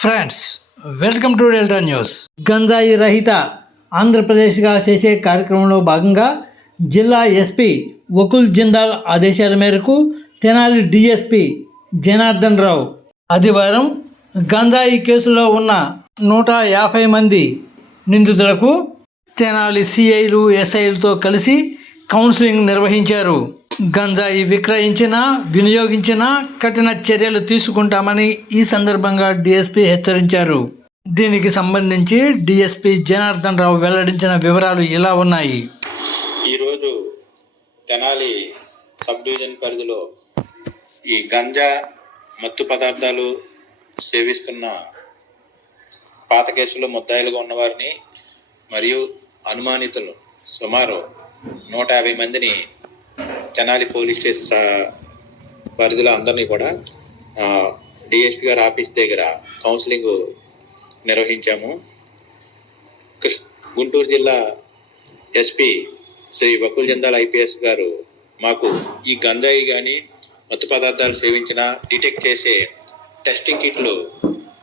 Friends, welcome to delta news. గంజాయి రహిత ఆంధ్రప్రదేశ్గా చేసే కార్యక్రమంలో భాగంగా జిల్లా ఎస్పీ వకుల్ జిందాల్ ఆదేశాల మేరకు తెనాలి డిఎస్పీ జనార్దన్ రావు ఆదివారం గంజాయి కేసులో ఉన్న 150 మంది నిందితులకు తెనాలి సిఐలు ఎస్ఐలతో కలిసి కౌన్సిలింగ్ నిర్వహించారు. గంజాయి విక్రయించిన వినియోగించిన కఠిన చర్యలు తీసుకుంటామని ఈ సందర్భంగా డిఎస్పీ హెచ్చరించారు. దీనికి సంబంధించి డిఎస్పీ జనార్దన్ రావు వెల్లడించిన వివరాలు ఇలా ఉన్నాయి. ఈరోజు తెనాలి సబ్ డివిజన్ పరిధిలో ఈ గంజా మత్తు పదార్థాలు సేవిస్తున్న పాత కేసులో ముద్దాయిలుగా ఉన్నవారిని మరియు అనుమానితులు సుమారు 150 మందిని తెనాలి పోలీస్ స్టేషన్ పరిధిలో అందరినీ కూడా డిఎస్పీ గారి ఆఫీస్ దగ్గర కౌన్సిలింగ్ నిర్వహించాము. గుంటూరు జిల్లా ఎస్పీ శ్రీ వకుల్ జిందాల్ ఐపీఎస్ గారు మాకు ఈ గంజాయి కానీ మత్తు పదార్థాలు సేవించిన డిటెక్ట్ చేసే టెస్టింగ్ కిట్లు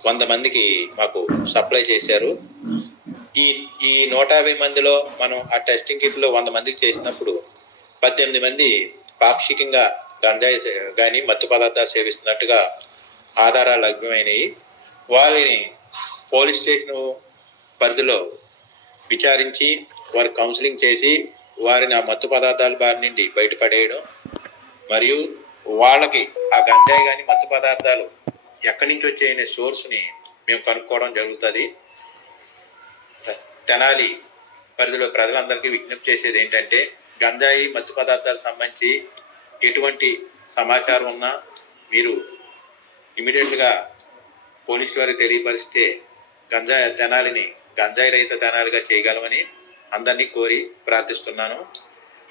100 మందికి మాకు సప్లై చేశారు. ఈ 150 మందిలో మనం ఆ టెస్టింగ్ కిట్లో 100 మందికి చేసినప్పుడు 18 మంది పాక్షికంగా గంజాయి కానీ మత్తు పదార్థాలు సేవిస్తున్నట్టుగా ఆధారాలు లభ్యమైనవి. వారిని పోలీస్ స్టేషన్ పరిధిలో విచారించి వారి కౌన్సిలింగ్ చేసి వారిని ఆ మత్తు పదార్థాల బారి నుండి బయటపడేయడం మరియు వాళ్ళకి ఆ గంజాయి కానీ మత్తు పదార్థాలు ఎక్కడి నుంచి వచ్చాయనే సోర్స్ని మేము కనుక్కోవడం జరుగుతుంది. తెనాలి పరిధిలో ప్రజలందరికీ విజ్ఞప్తి చేసేది ఏంటంటే, గంజాయి మత్తు పదార్థాలకు సంబంధించి ఎటువంటి సమాచారం ఉన్నా మీరు ఇమీడియట్గా పోలీసు వారికి తెలియపరిస్తే తెనాలిని గంజాయి రహిత తెనాలిగా చేయగలమని అందరినీ కోరి ప్రార్థిస్తున్నాను.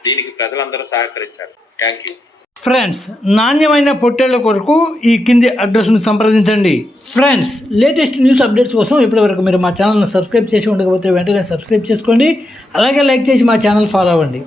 దీనికి ప్రజలందరూ సహకరించాలి. Thank you. ఫ్రెండ్స్, నాణ్యమైన పొట్టేళ్ల కొరకు ఈ కింది అడ్రస్ను సంప్రదించండి. ఫ్రెండ్స్, లేటెస్ట్ న్యూస్ అప్డేట్స్ కోసం ఇప్పటివరకు మీరు మా ఛానల్ను సబ్స్క్రైబ్ చేసి ఉండకపోతే వెంటనే సబ్స్క్రైబ్ చేసుకోండి. అలాగే లైక్ చేసి మా ఛానల్ ఫాలో అవ్వండి.